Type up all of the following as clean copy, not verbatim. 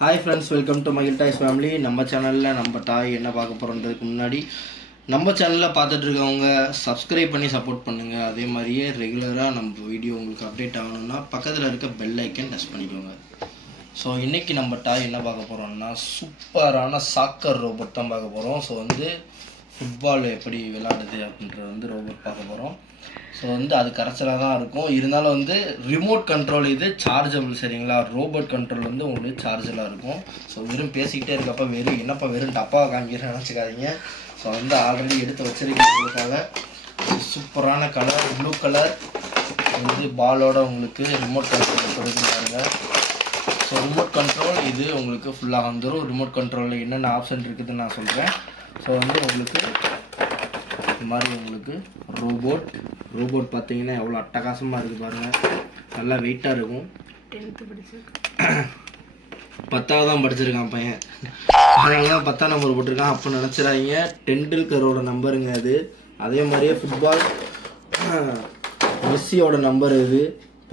Hi friends, welcome to மகில் toys family. நம்ம சேனலில் நம்ம டாய் என்ன பார்க்க போகிறோன்றதுக்கு முன்னாடி நம்ம சேனலில் பார்த்துட்டு இருக்கவங்க சப்ஸ்கிரைப் பண்ணி சப்போர்ட் பண்ணுங்கள். அதே மாதிரியே ரெகுலராக நம்ம வீடியோ உங்களுக்கு அப்டேட் ஆகணும்னா பக்கத்தில் இருக்க பெல் ஐக்கன் டச் பண்ணிக்கோங்க. ஸோ இன்றைக்கி நம்ம டாய் என்ன பார்க்க போகிறோம்னா சூப்பரான சாக்கர் ரோபோட் தான் பார்க்க போகிறோம். ஸோ ஃபுட்பால் எப்படி விளையாடுது அப்படின்றது ரோபோட் பார்க்க போகிறோம். ஸோ அது கரைச்சலாக தான் இருக்கும். இருந்தாலும் ரிமோட் கண்ட்ரோல், இது சார்ஜபிள். சரிங்களா? ரோபோட் கண்ட்ரோல் உங்களுக்கு சார்ஜெலாம் இருக்கும். ஸோ வெறும் பேசிக்கிட்டே இருக்கப்போ என்னப்பா வெறும் டப்பாவை காமிக்கிறேன்னு நினச்சிக்காதீங்க. ஸோ ஆல்ரெடி எடுத்து வச்சிருக்கிறதுக்காக சூப்பரான கலர் ப்ளூ கலர் பாலோட உங்களுக்கு ரிமோட் கண்ட்ரோல் கொடுக்குறாங்க. ஸோ ரிமோட் கண்ட்ரோல் இது உங்களுக்கு ஃபுல்லாக வந்துடும். ரிமோட் கண்ட்ரோலில் என்னென்ன ஆப்ஷன் இருக்குதுன்னு நான் சொல்கிறேன். ஸோ உங்களுக்கு இது மாதிரி உங்களுக்கு ரோபோட் பார்த்தீங்கன்னா எவ்வளோ அட்டகாசமாக இருக்குது பாருங்கள். நல்லா வெயிட்டாக இருக்கும். 10வது தான் படிச்சிருக்கான் பையன், அதனால தான் 10ஆம் நம்பர் போட்டிருக்கான். அப்போ நினச்சிடாதீங்க, டெண்டுல்கரோட நம்பருங்க அது. அதே மாதிரியே ஃபுட்பால் மெஸ்ஸியோட நம்பர் இது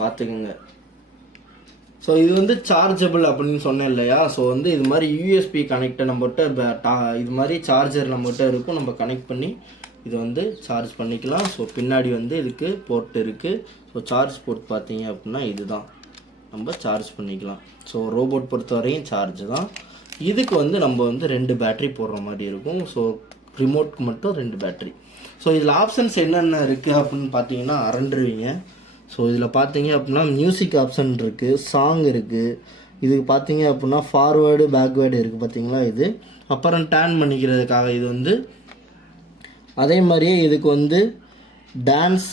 பார்த்துக்குங்க. ஸோ இது சார்ஜபிள் அப்படின்னு சொன்னேன் இல்லையா? ஸோ இது மாதிரி யூஎஸ்பி கனெக்டை நம்மகிட்ட இது மாதிரி சார்ஜர் நம்மகிட்ட இருக்கும். நம்ம கனெக்ட் பண்ணி இது சார்ஜ் பண்ணிக்கலாம். ஸோ பின்னாடி இதுக்கு போர்ட் இருக்குது. ஸோ சார்ஜ் போர்ட் பார்த்தீங்க அப்படின்னா இதுதான், நம்ம சார்ஜ் பண்ணிக்கலாம். ஸோ ரோபோட் பொறுத்த வரையும் சார்ஜ் தான். இதுக்கு நம்ம 2 பேட்ரி போடுற மாதிரி இருக்கும். ஸோ ரிமோட்க்கு மட்டும் 2 பேட்ரி. ஸோ இதில் ஆப்ஷன்ஸ் என்னென்ன இருக்குது அப்படின்னு பார்த்தீங்கன்னா அரண்டுருவீங்க. ஸோ இதில் பார்த்தீங்க அப்படின்னா மியூசிக் ஆப்ஷன் இருக்குது, சாங் இருக்குது. இதுக்கு பார்த்தீங்க அப்படின்னா ஃபார்வேர்டு பேக்வேர்டு இருக்குது பார்த்தீங்களா? இது அப்புறம் டேர்ன் பண்ணிக்கிறதுக்காக இது அதே மாதிரியே இதுக்கு டான்ஸ்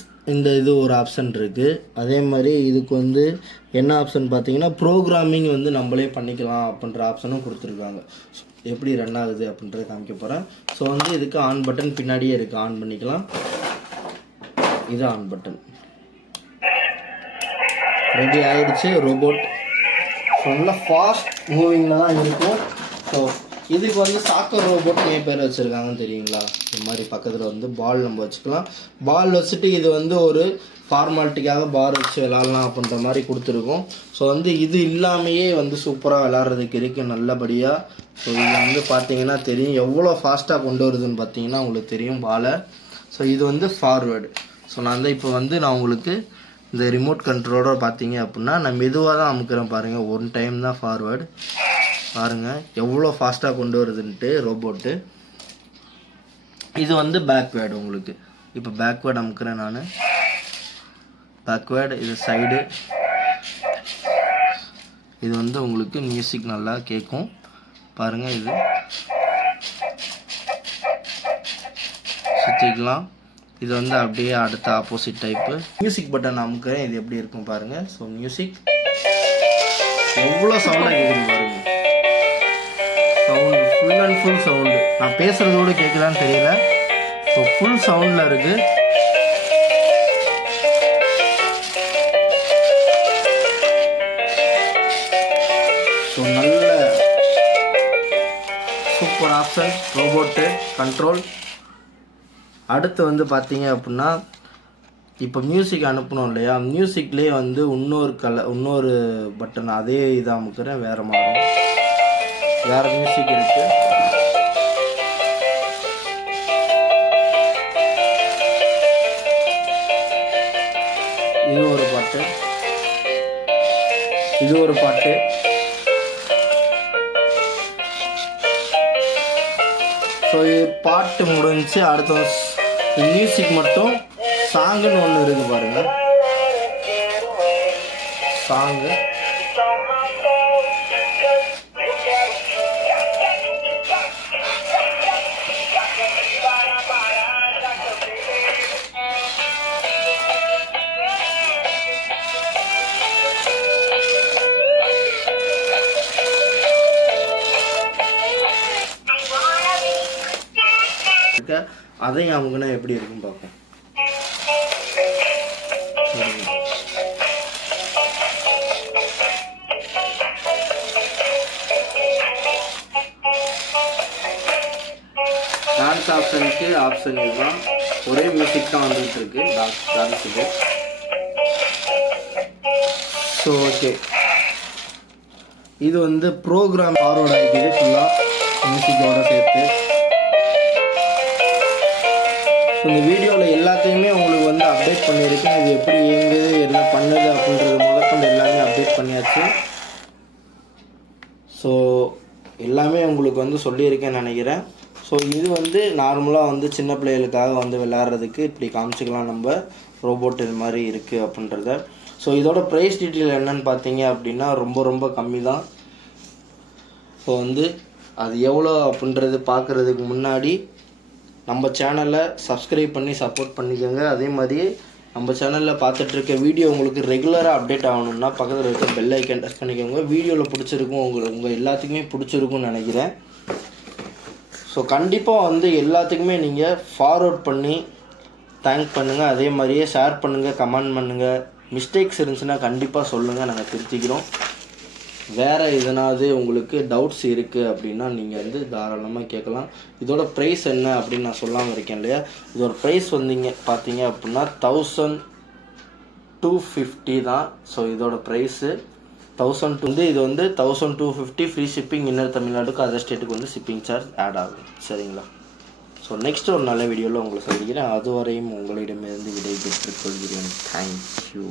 இது ஒரு ஆப்ஷன் இருக்குது. அதே மாதிரி இதுக்கு என்ன ஆப்ஷன் பார்த்தீங்கன்னா ப்ரோக்ராமிங் நம்மளே பண்ணிக்கலாம் அப்படின்ற ஆப்ஷனும் கொடுத்துருக்காங்க. எப்படி ரன் ஆகுது அப்படின்றத காமிக்க போகிறேன். ஸோ இதுக்கு ஆன் பட்டன் பின்னாடியே இருக்குது, ஆன் பண்ணிக்கலாம். இது ஆன் பட்டன் ரெடி ஆகிடுச்சு. ரோபோட் நல்லா ஃபாஸ்ட் மூவிங்கில் தான் இருக்கும். ஸோ இதுக்கு சாக்கர் ரோபோட் ஏன் பேர் வச்சுருக்காங்கன்னு தெரியுங்களா? இந்த மாதிரி பக்கத்தில் பால் நம்ம வச்சுக்கலாம். பால் வச்சுட்டு இது ஒரு ஃபார்மாலிட்டிக்காக பார் வச்சு விளாட்லாம் அப்படின்ற மாதிரி கொடுத்துருக்கோம். ஸோ இது இல்லாமையே சூப்பராக விளாட்றதுக்கு இருக்குது நல்லபடியாக. ஸோ இது பார்த்தீங்கன்னா தெரியும் எவ்வளோ ஃபாஸ்ட்டாக கொண்டு வருதுன்னு பார்த்தீங்கன்னா உங்களுக்கு தெரியும் பாலை. ஸோ இது ஃபார்வேர்டு. ஸோ நான் இப்போ நான் உங்களுக்கு இந்த ரிமோட் கண்ட்ரோலோட பார்த்தீங்க அப்படின்னா நான் மெதுவாக தான் அமுக்கிறேன் பாருங்கள். 1 டைம் தான் ஃபார்வேர்டு. பாருங்கள் எவ்வளோ ஃபாஸ்ட்டாக கொண்டு வருதுன்ட்டு ரோபோட்டு. இது பேக்வேர்டு உங்களுக்கு. இப்போ பேக்வேர்டு அமுக்கிறேன் நான். பேக்வேர்டு, இது சைடு. இது உங்களுக்கு மியூசிக் நல்லா கேட்கும் பாருங்கள். இது சுற்றிக்கலாம். இது அப்படியே அடுத்த ஆப்போசிட் டைப்பு. மியூசிக் பட்டன் அமுக்கிறேன், இது எப்படி இருக்கும் பாருங்கள். ஸோ மியூசிக் எவ்வளோ சவுண்டாக கேட்குது பாருங்கள். Sound full and full sound. நான் பேசுகிறதோடு கேட்குதான்னு தெரியல. ஸோ ஃபுல் சவுண்டில் இருக்குது. ஸோ நல்ல சூப்பர் ஆப்ஷன் ரோபோட்டு கண்ட்ரோல். அடுத்து பார்த்தீங்க அப்படின்னா இப்போ மியூசிக் அனுப்பணும் இல்லையா? மியூசிக்லேயே இன்னொரு பட்டன் அதே இதாக அமுக்கிறேன், வேறு மாறும். வேறு மியூசிக் இருக்குது. இது ஒரு பாட்டு, இது ஒரு பாட்டு. ஸோ இது பாட்டு முடிஞ்சு அடுத்த மியூசிக் மட்டும் சாங்குன்னு ஒன்று இருக்குது பாருங்கள். சாங்கு அதையும் அவங்கன்னா எப்படி இருக்குன்னு பார்ப்போம். டான்ஸ் ஆப்ஷனுக்கு ஆப்ஷன் இதுதான். ஒரே மியூசிக் தான் வந்துட்டு இருக்கு டான்ஸுக்கு. ஸோ ஓகே, இது வந்து ப்ரோக்ராம் ஃபார்வர்ட் ஆகிக்குது ஃபுல்லாக மியூசிக்கோடு சேர்த்து. ஸோ இந்த வீடியோவில் எல்லாத்தையுமே உங்களுக்கு வந்து அப்டேட் பண்ணியிருக்கேன். இது எப்படி இயங்குது, என்ன பண்ணுது அப்படின்றது முதற்கொண்டு எல்லாமே அப்டேட் பண்ணியாச்சு. ஸோ எல்லாமே உங்களுக்கு வந்து சொல்லியிருக்கேன்னு நினைக்கிறேன். ஸோ இது வந்து நார்மலாக வந்து சின்ன பிள்ளைகளுக்காக வந்து விளையாடுறதுக்கு இப்படி காமிச்சிக்கலாம் நம்ம ரோபோட் இது மாதிரி இருக்குது அப்படின்றத. ஸோ இதோட ப்ரைஸ் டீட்டெயில் என்னென்னு பார்த்தீங்க அப்படின்னா ரொம்ப ரொம்ப கம்மி தான். ஸோ வந்து அது எவ்வளோ அப்படின்றது பார்க்குறதுக்கு முன்னாடி நம்ம சேனலை சப்ஸ்கிரைப் பண்ணி சப்போர்ட் பண்ணிக்கோங்க. அதே மாதிரி நம்ம சேனலில் பார்த்துட்ருக்க வீடியோ உங்களுக்கு ரெகுலராக அப்டேட் ஆகணும்னா பக்கத்தில் இருக்க பெல் ஐக்கன் டச் பண்ணிக்கோங்க. வீடியோவில் பிடிச்சிருக்கும், உங்கள் எல்லாத்துக்குமே பிடிச்சிருக்கும்னு நினைக்கிறேன். ஸோ கண்டிப்பாக வந்து எல்லாத்துக்குமே நீங்கள் ஃபார்வர்ட் பண்ணி தேங்க் பண்ணுங்கள். அதே மாதிரியே ஷேர் பண்ணுங்கள், கமெண்ட் பண்ணுங்கள். மிஸ்டேக்ஸ் இருந்துச்சுன்னா கண்டிப்பாக சொல்லுங்கள், நாங்கள் திருத்திக்கிறோம். வேறு எதனாவது உங்களுக்கு டவுட்ஸ் இருக்குது அப்படின்னா நீங்கள் வந்து தாராளமாக கேட்கலாம். இதோட ப்ரைஸ் என்ன அப்படின்னு நான் சொல்லாமல் இருக்கேன் இல்லையா. இதோட ப்ரைஸ் வந்தீங்க பார்த்தீங்க அப்படின்னா 1250 தான். ஸோ இதோட ப்ரைஸு 1000 வந்து இது வந்து 1250 ஃப்ரீ ஷிப்பிங். இன்னர் தமிழ்நாட்டுக்கு அதர் ஸ்டேட்டுக்கு வந்து ஷிப்பிங் சார்ஜ் ஆட் ஆகும். சரிங்களா. ஸோ நெக்ஸ்ட் ஒரு நல்ல வீடியோவில் உங்களை சந்திக்கிறேன். அதுவரையும் உங்களிடமிருந்து விடை பெற்றுக் கொள்கிறேன். தேங்க்யூ.